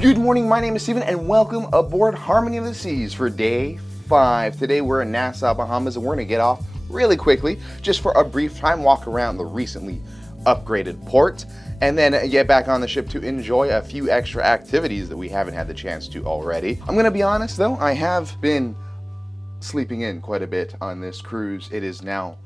Good morning, my name is Steven and welcome aboard Harmony of the Seas for day 5. Today we're in Nassau, Bahamas, and we're going to get off really quickly just for a brief time walk around the recently upgraded port and then get back on the ship to enjoy a few extra activities that we haven't had the chance to already. I'm going to be honest though, I have been sleeping in quite a bit on this cruise. It is now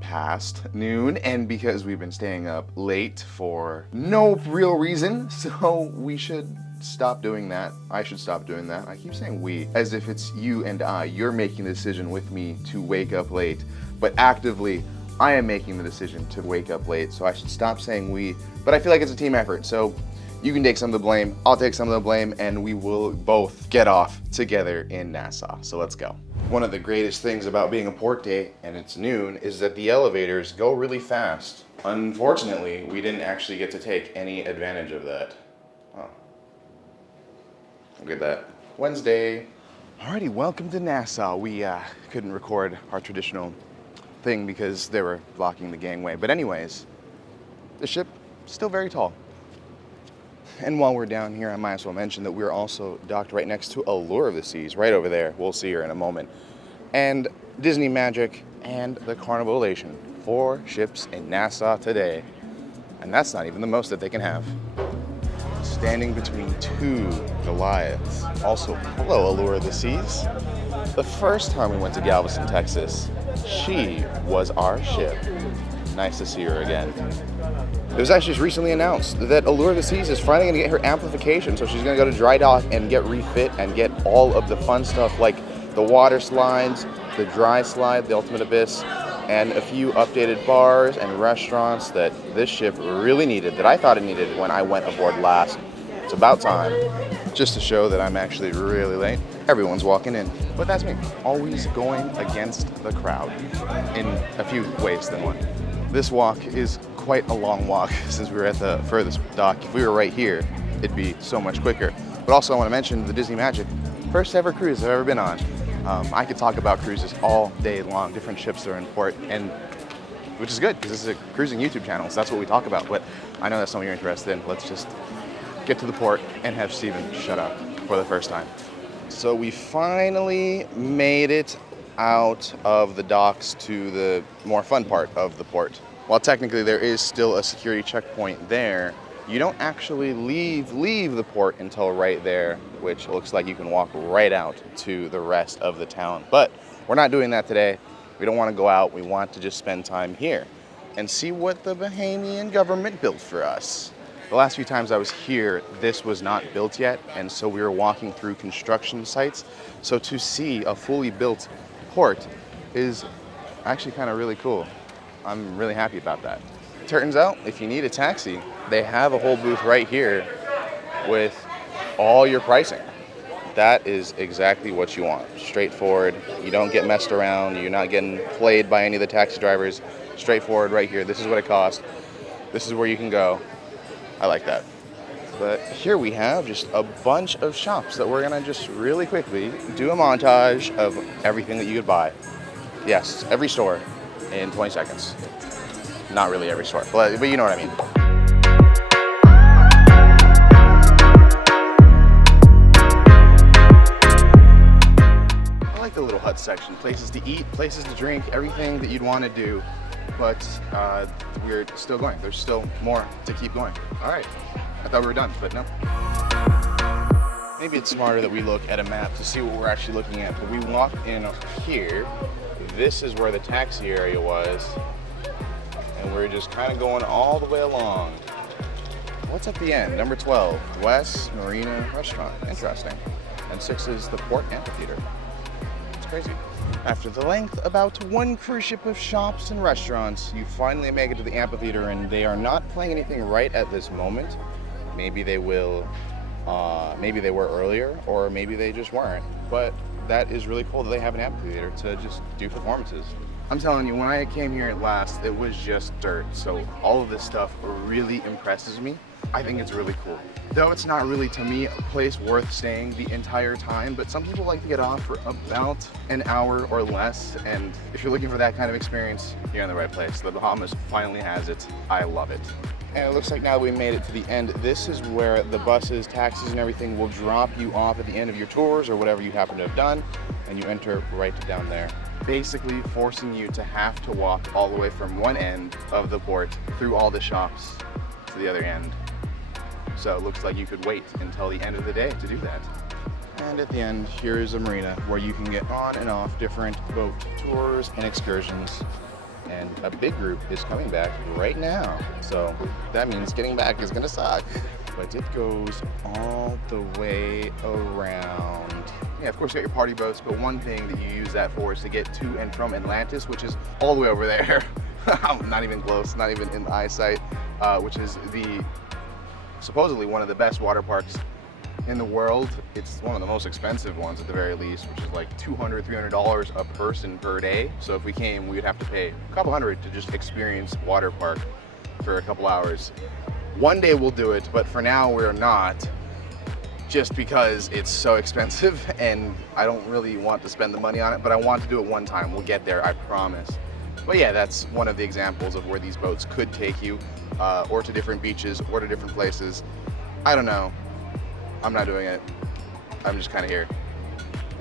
past noon, and because we've been staying up late for no real reason, so we should stop doing that. I should stop doing that. I keep saying we, as if it's you and I. You're making the decision with me to wake up late, but actively, I am making the decision to wake up late, so I should stop saying we, but I feel like it's a team effort, so you can take some of the blame, I'll take some of the blame, and we will both get off together in Nassau. So let's go. One of the greatest things about being a port day, and it's noon, is that the elevators go really fast. Unfortunately, we didn't actually get to take any advantage of that. Oh. Look at that. Wednesday. Alrighty, welcome to Nassau. We couldn't record our traditional thing because they were blocking the gangway. But anyways, the ship still very tall. And while we're down here, I might as well mention that we're also docked right next to Allure of the Seas, right over there. We'll see her in a moment. And Disney Magic and the Carnival Elation. 4 ships in Nassau today. And that's not even the most that they can have. Standing between 2 Goliaths. Also, hello, Allure of the Seas. The first time we went to Galveston, Texas, she was our ship. Nice to see her again. It was actually just recently announced that Allure of the Seas is finally going to get her amplification, so she's going to go to dry dock and get refit and get all of the fun stuff like the water slides, the dry slide, the Ultimate Abyss, and a few updated bars and restaurants that this ship really needed, that I thought it needed when I went aboard last. It's about time. Just to show that I'm actually really late, everyone's walking in. But that's me, always going against the crowd in a few ways than one. This walk is quite a long walk since we were at the furthest dock. If we were right here, it'd be so much quicker. But also I want to mention the Disney Magic, first ever cruise I've ever been on. I could talk about cruises all day long, different ships that are in port, and which is good because this is a cruising YouTube channel, so that's what we talk about. But I know that's something you're interested in. Let's just get to the port and have Steven shut up for the first time. So we finally made it out of the docks to the more fun part of the port. While technically there is still a security checkpoint there, you don't actually leave the port until right there, which looks like you can walk right out to the rest of the town. But we're not doing that today. We don't want to go out. We want to just spend time here and see what the Bahamian government built for us. The last few times I was here, this was not built yet, and so we were walking through construction sites. So to see a fully built port is actually kind of really cool. I'm really happy about that. Turns out, if you need a taxi, they have a whole booth right here with all your pricing. That is exactly what you want. Straightforward. You don't get messed around. You're not getting played by any of the taxi drivers. Straightforward right here. This is what it costs. This is where you can go. I like that. But here we have just a bunch of shops that we're gonna just really quickly do a montage of everything that you could buy. Yes, every store in 20 seconds. Not really every store, but you know what I mean. I like the little hut section. Places to eat, places to drink, everything that you'd want to do. But we're still going. There's still more to keep going. All right, I thought we were done, but no. Maybe it's smarter that we look at a map to see what we're actually looking at. But we walked in here. This is where the taxi area was. And we're just kind of going all the way along. What's at the end? Number 12, West Marina Restaurant. Interesting. And 6 is the Port Amphitheater. It's crazy. After the length, about 1 cruise ship of shops and restaurants, you finally make it to the amphitheater, and they are not playing anything right at this moment. Maybe they will, maybe they were earlier, or maybe they just weren't. But that is really cool that they have an amphitheater to just do performances. I'm telling you, when I came here last, it was just dirt. So all of this stuff really impresses me. I think it's really cool. Though it's not really, to me, a place worth staying the entire time, but some people like to get off for about an hour or less, and if you're looking for that kind of experience, you're in the right place. The Bahamas finally has it. I love it. And it looks like now that we made it to the end, this is where the buses, taxis, and everything will drop you off at the end of your tours or whatever you happen to have done, and you enter right down there. Basically forcing you to have to walk all the way from one end of the port through all the shops to the other end. So it looks like you could wait until the end of the day to do that. And at the end, here is a marina where you can get on and off different boat tours and excursions. And a big group is coming back right now. So that means getting back is gonna suck. But it goes all the way around. Yeah, of course you got your party boats, but one thing that you use that for is to get to and from Atlantis, which is all the way over there. Not even close, not even in eyesight, which is supposedly one of the best water parks in the world. It's one of the most expensive ones at the very least, which is like $200, $300 a person per day. So if we came, we would have to pay a couple hundred to just experience water park for a couple hours. One day we'll do it, but for now we're not, just because it's so expensive and I don't really want to spend the money on it, but I want to do it one time. We'll get there, I promise. But yeah, that's one of the examples of where these boats could take you, or to different beaches, or to different places. I don't know. I'm not doing it. I'm just kind of here.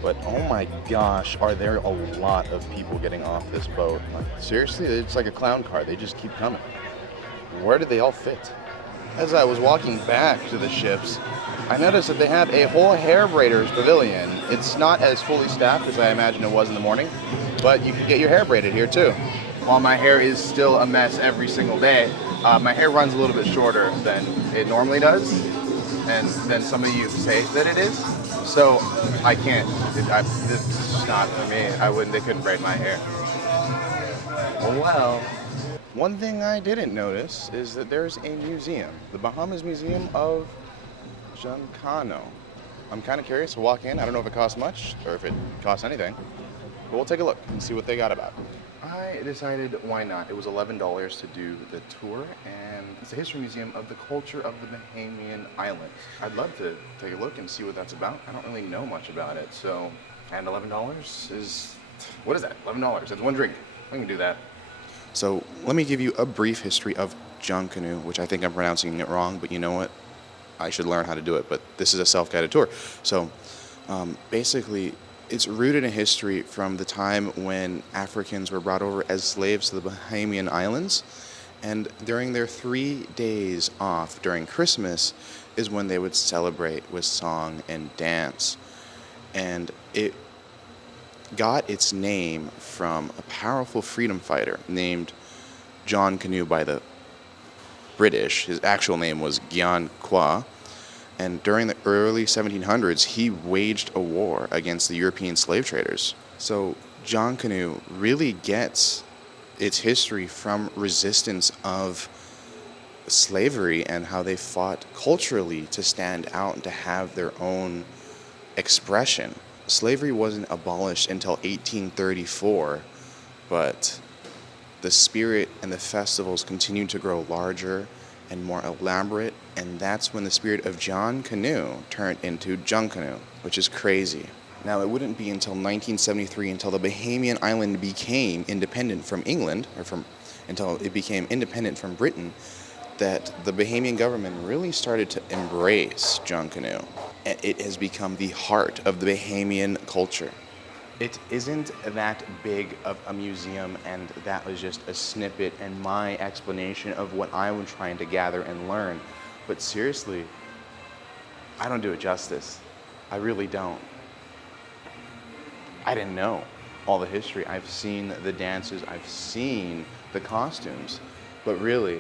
But oh my gosh, are there a lot of people getting off this boat? Like, seriously, it's like a clown car. They just keep coming. Where did they all fit? As I was walking back to the ships, I noticed that they have a whole hair braiders pavilion. It's not as fully staffed as I imagined it was in the morning, but you can get your hair braided here too. While my hair is still a mess every single day, my hair runs a little bit shorter than it normally does. And then some of you say that it is, so I can't. It's not for me. They couldn't braid my hair. Well, one thing I didn't notice is that there's a museum, the Bahamas Museum of Junkanoo. I'm kind of curious to walk in. I don't know if it costs much or if it costs anything, but we'll take a look and see what they got about. I decided why not. It was $11 to do the tour, and it's a history museum of the culture of the Bahamian Islands. I'd love to take a look and see what that's about. I don't really know much about it, so, and $11 is, what is that? $11, that's one drink. I can do that. So let me give you a brief history of Junkanoo, which I think I'm pronouncing it wrong, but you know what? I should learn how to do it, but this is a self-guided tour. So basically, it's rooted in history from the time when Africans were brought over as slaves to the Bahamian Islands. And during their 3 days off during Christmas is when they would celebrate with song and dance. And it got its name from a powerful freedom fighter named Junkanoo by the British. His actual name was Junkanoo. And during the early 1700s, he waged a war against the European slave traders. So Junkanoo really gets its history from resistance of slavery and how they fought culturally to stand out and to have their own expression. Slavery wasn't abolished until 1834, but the spirit and the festivals continued to grow larger and more elaborate, and that's when the spirit of Junkanoo turned into Junkanoo, which is crazy. Now, it wouldn't be until 1973 until the Bahamian island became independent from England, until it became independent from Britain, that the Bahamian government really started to embrace Junkanoo. And it has become the heart of the Bahamian culture. It isn't that big of a museum, and that was just a snippet and my explanation of what I was trying to gather and learn. But seriously, I don't do it justice. I really don't. I didn't know all the history. I've seen the dances, I've seen the costumes, but really,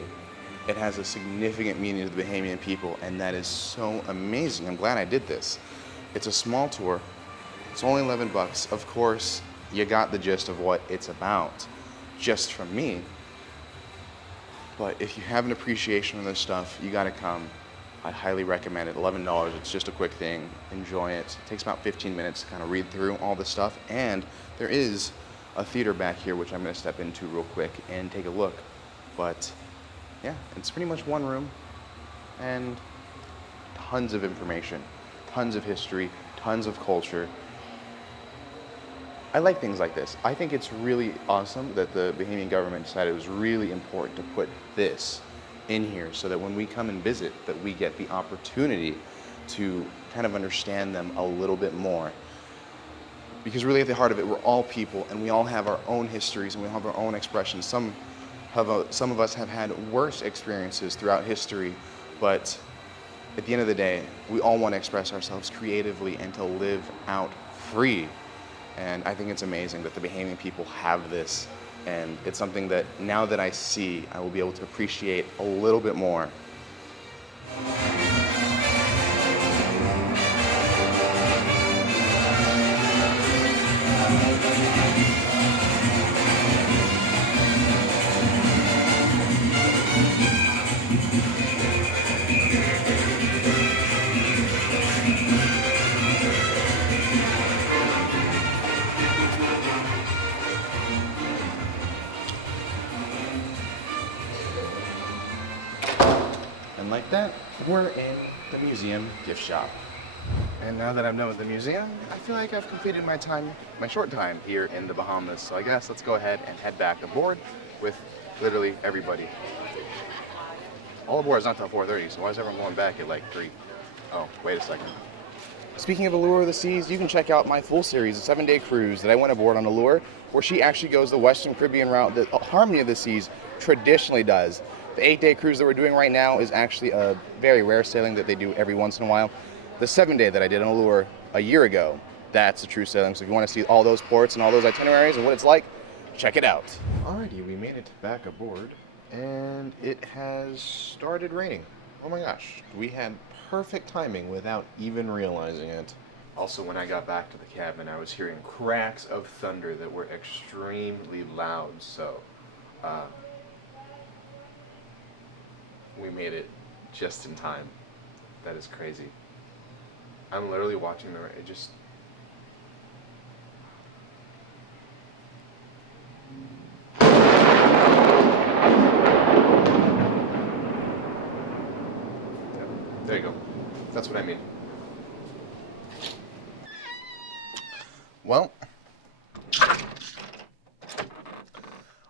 it has a significant meaning to the Bahamian people, and that is so amazing. I'm glad I did this. It's a small tour. It's only $11. Of course, you got the gist of what it's about, just from me. But if you have an appreciation of this stuff, you gotta come. I highly recommend it. $11, it's just a quick thing. Enjoy it. It takes about 15 minutes to kind of read through all this stuff. And there is a theater back here, which I'm gonna step into real quick and take a look. But yeah, it's pretty much one room and tons of information, tons of history, tons of culture. I like things like this. I think it's really awesome that the Bahamian government decided it was really important to put this in here so that when we come and visit, that we get the opportunity to kind of understand them a little bit more. Because really at the heart of it, we're all people and we all have our own histories and we have our own expressions. Some of us have had worse experiences throughout history, but at the end of the day, we all want to express ourselves creatively and to live out free. And I think it's amazing that the Bahamian people have this, and it's something that now that I see, I will be able to appreciate a little bit more. And like that, we're in the museum gift shop. And now that I'm done with the museum, I feel like I've completed my short time here in the Bahamas. So I guess let's go ahead and head back aboard with literally everybody. All aboard is not till 4:30, so why is everyone going back at like 3? Oh, wait a second. Speaking of Allure of the Seas, you can check out my full series, a 7-day cruise that I went aboard on Allure, where she actually goes the Western Caribbean route that Harmony of the Seas traditionally does. The 8-day cruise that we're doing right now is actually a very rare sailing that they do every once in a while. The 7-day that I did on Allure a year ago, that's a true sailing. So if you want to see all those ports and all those itineraries and what it's like, check it out. Alrighty, we made it back aboard and it has started raining. Oh my gosh, we had perfect timing without even realizing it. Also, when I got back to the cabin, I was hearing cracks of thunder that were extremely loud, so we made it just in time. That is crazy. I'm literally watching the rain. It just... There you go. That's what I mean. Well,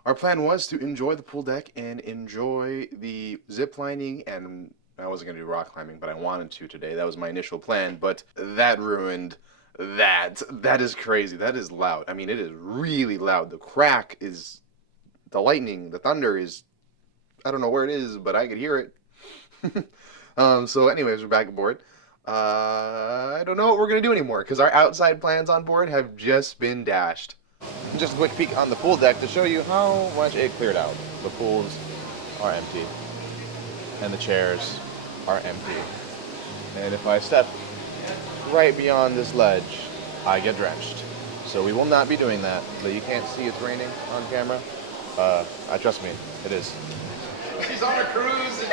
our plan was to enjoy the pool deck and enjoy the zip lining, and I wasn't going to do rock climbing, but I wanted to today. That was my initial plan, but that ruined that. That is crazy. That is loud. I mean, it is really loud. The crack is, the lightning, the thunder is, I don't know where it is, but I could hear it. So anyways, we're back aboard. I don't know what we're going to do anymore because our outside plans on board have just been dashed. Just a quick peek on the pool deck to show you how much it cleared out. The pools are empty and the chairs are empty. And if I step right beyond this ledge, I get drenched. So we will not be doing that. But you can't see it's raining on camera. Trust me, it is. She's on a cruise.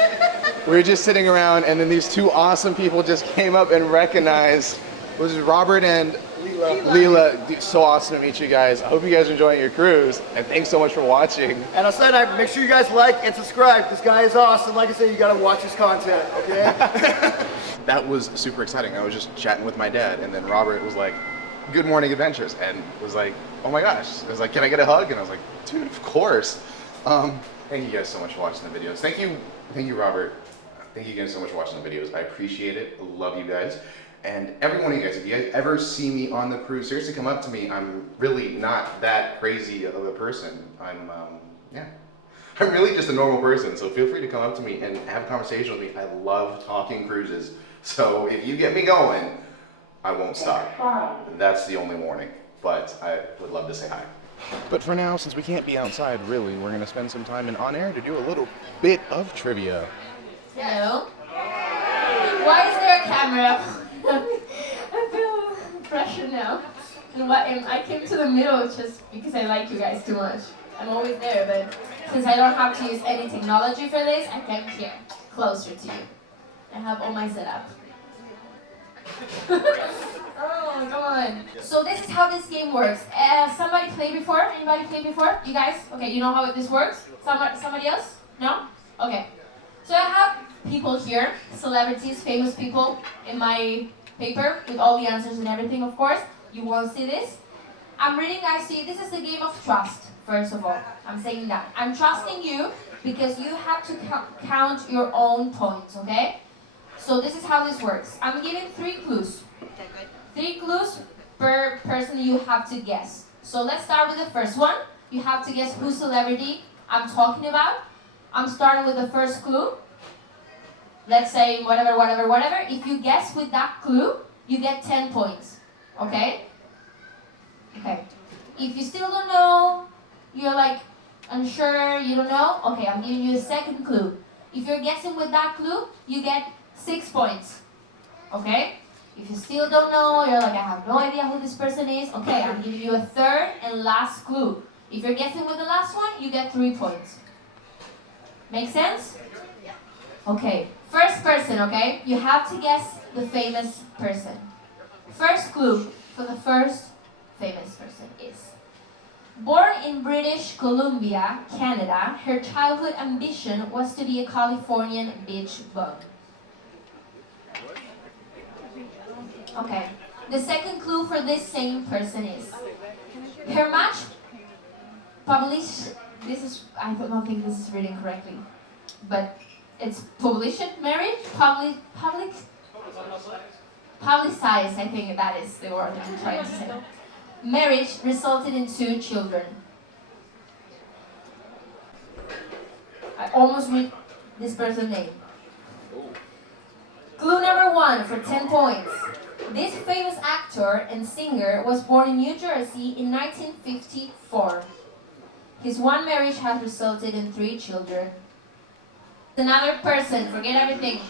We were just sitting around, and then these two awesome people just came up and recognized. It was Robert and Leela. So awesome to meet you guys. I hope you guys are enjoying your cruise, and thanks so much for watching. And I'll say that, make sure you guys like and subscribe. This guy is awesome. Like I said, you gotta watch his content, okay? That was super exciting. I was just chatting with my dad, and then Robert was like, "Good morning, adventures," and was like, "Oh my gosh." I was like, "Can I get a hug?" And I was like, "Dude, of course." Thank you guys so much for watching the videos. Thank you, Robert. Thank you guys so much for watching the videos. I appreciate it. Love you guys. And every one of you guys, if you guys ever see me on the cruise, seriously come up to me. I'm really not that crazy of a person. I'm really just a normal person. So feel free to come up to me and have a conversation with me. I love talking cruises. So if you get me going, I won't stop. That's the only warning. But I would love to say hi. But for now, since we can't be outside, really, we're going to spend some time on air to do a little bit of trivia. Hello? Why is there a camera? I feel pressure now. And I came to the middle just because I like you guys too much. I'm always there, but since I don't have to use any technology for this, I came here, closer to you. I have all my setup. Oh, come on. So this is how this game works. Somebody played before? Anybody played before? You guys? Okay, you know how this works? Somebody else? No? Okay. So I have people here, celebrities, famous people, in my paper with all the answers and everything, of course. You won't see this. I'm reading, guys, see, this is a game of trust, first of all. I'm saying that. I'm trusting you because you have to count your own points, okay? So this is how this works. I'm giving 3 clues. 3 clues per person you have to guess. So let's start with the first one. You have to guess whose celebrity I'm talking about. I'm starting with the first clue. Let's say whatever. If you guess with that clue, you get 10 points. Okay? Okay. If you still don't know, you're like unsure, you don't know, okay, I'm giving you a second clue. If you're guessing with that clue, you get 6 points. Okay? If you still don't know, you're like, I have no idea who this person is, okay, I'm giving you a third and last clue. If you're guessing with the last one, you get 3 points. Make sense? Okay. First person, okay? You have to guess the famous person. First clue for the first famous person is: born in British Columbia, Canada, her childhood ambition was to be a Californian beach bum. Okay. The second clue for this same person is: her match published. This is, I don't think this is reading correctly, but it's published marriage, publicized, I think that is the word I'm trying to say. Marriage resulted in 2 children. I almost read this person's name. Clue number 1 for 10 points. This famous actor and singer was born in New Jersey in 1954. His one marriage has resulted in 3 children. Another person, forget everything.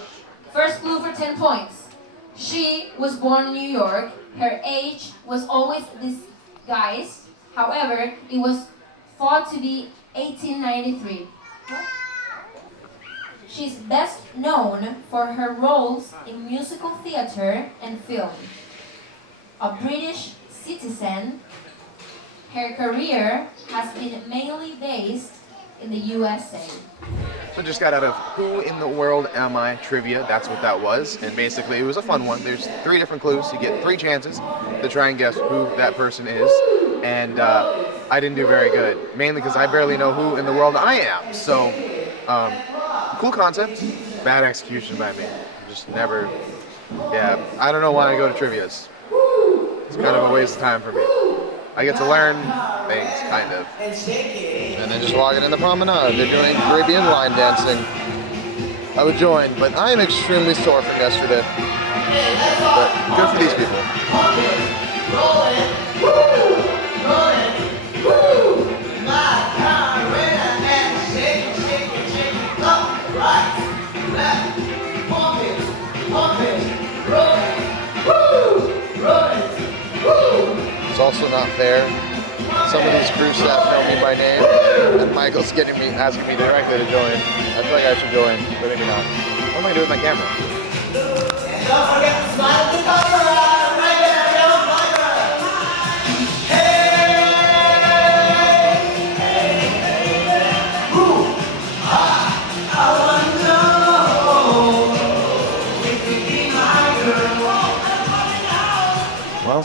First clue for 10 points. She was born in New York. Her age was always disguised. However, it was thought to be 1893. She's best known for her roles in musical theater and film. A British citizen, her career has been mainly based in the USA. So just got out of Who in the World Am I trivia. That's what that was. And basically it was a fun one. There's 3 different clues. You get 3 chances to try and guess who that person is. And I didn't do very good. Mainly because I barely know who in the world I am. So, cool concept. Bad execution by me. Just never, yeah. I don't know why I go to trivias. It's kind of a waste of time for me. I get to learn things, kind of. And then just walking in the promenade, they're doing Caribbean line dancing. I would join, but I am extremely sore from yesterday. But good for these people. It's also not fair. Some of these crew staff know me by name, and Michael's asking me directly to join. I feel like I should join, but maybe not. What am I doing with my camera? Don't forget to smile at the camera. Right there, don't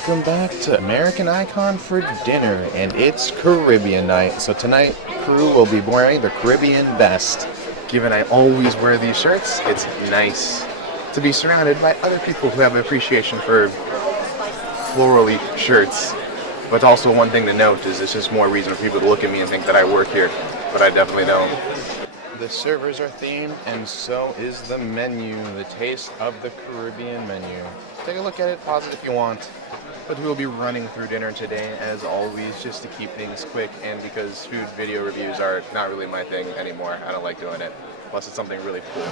Welcome back to American Icon for dinner, and it's Caribbean night. So tonight, crew will be wearing the Caribbean vest. Given I always wear these shirts, it's nice to be surrounded by other people who have an appreciation for florally shirts. But also one thing to note is it's just more reason for people to look at me and think that I work here, but I definitely don't. The servers are themed, and so is the menu, the Taste of the Caribbean menu. Take a look at it, pause it if you want. But we'll be running through dinner today, as always, just to keep things quick, and because food video reviews are not really my thing anymore. I don't like doing it, unless it's something really cool.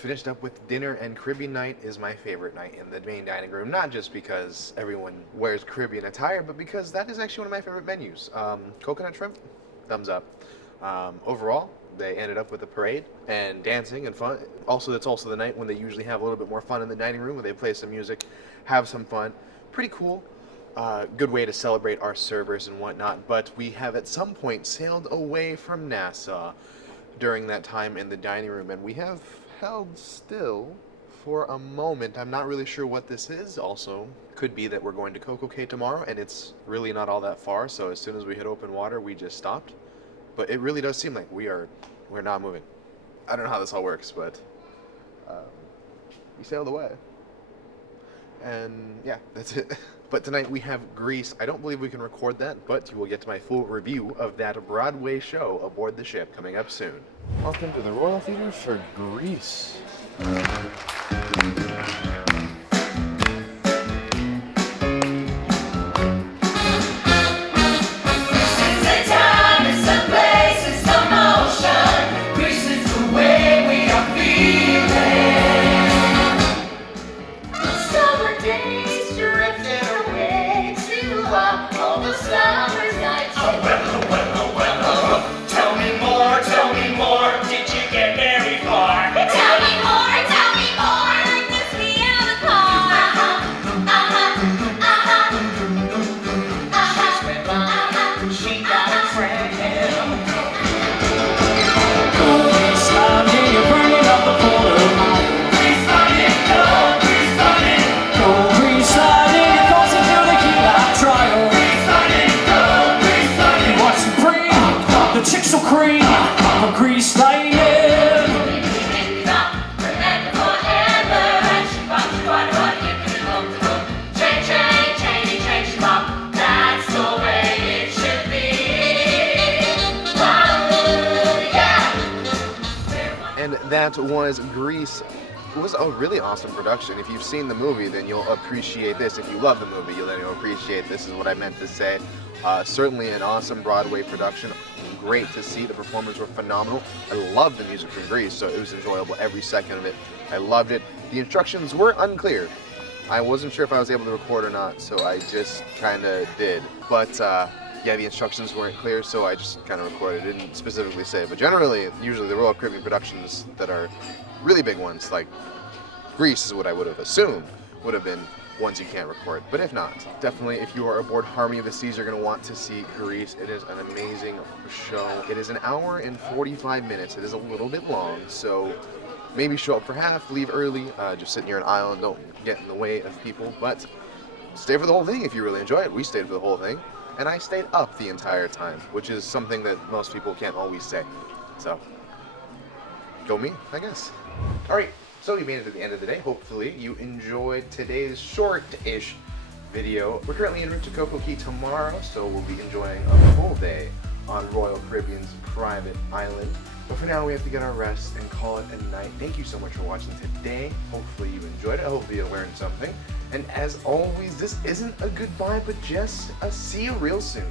Finished up with dinner, and Caribbean night is my favorite night in the main dining room, not just because everyone wears Caribbean attire, but because that is actually one of my favorite menus. Coconut shrimp, thumbs up. Overall, they ended up with a parade and dancing and fun. Also, that's also the night when they usually have a little bit more fun in the dining room, where they play some music, have some fun. Pretty cool. Good way to celebrate our servers and whatnot. But we have at some point sailed away from Nassau during that time in the dining room, and we have held still for a moment. I'm not really sure what this is. Also, could be that we're going to Coco Cay tomorrow, and it's really not all that far, so as soon as we hit open water, we just stopped. But it really does seem like we're not moving. I don't know how this all works, but we sailed away. And yeah, that's it. But tonight we have Grease. I don't believe we can record that, but you will get to my full review of that Broadway show aboard the ship coming up soon. Welcome to the Royal Theater for Grease. That was Grease. It was a really awesome production. If you've seen the movie, then you'll appreciate this. If you love the movie, then you'll appreciate this, is what I meant to say. Certainly an awesome Broadway production. Great to see. The performers were phenomenal. I love the music from Grease, so it was enjoyable every second of it. I loved it. The instructions were unclear. I wasn't sure if I was able to record or not, so I just kind of did. But yeah, the instructions weren't clear, so I just kind of recorded. It didn't specifically say, but generally, usually the Royal Caribbean productions that are really big ones, like Grease is what I would have assumed would have been ones you can't record. But if not, definitely if you are aboard Harmony of the Seas, you're going to want to see Grease. It is an amazing show. It is an hour and 45 minutes. It is a little bit long, so maybe show up for half, leave early, just sit near an aisle and don't get in the way of people, but stay for the whole thing if you really enjoy it. We stayed for the whole thing. And I stayed up the entire time, which is something that most people can't always say. So, go me, I guess. Alright, so you made it to the end of the day. Hopefully you enjoyed today's short-ish video. We're currently en route to Coco Cay tomorrow, so we'll be enjoying a full day on Royal Caribbean's private island. But for now, we have to get our rest and call it a night. Thank you so much for watching today. Hopefully you enjoyed it. Hopefully you learned something. And as always, this isn't a goodbye, but just a see you real soon.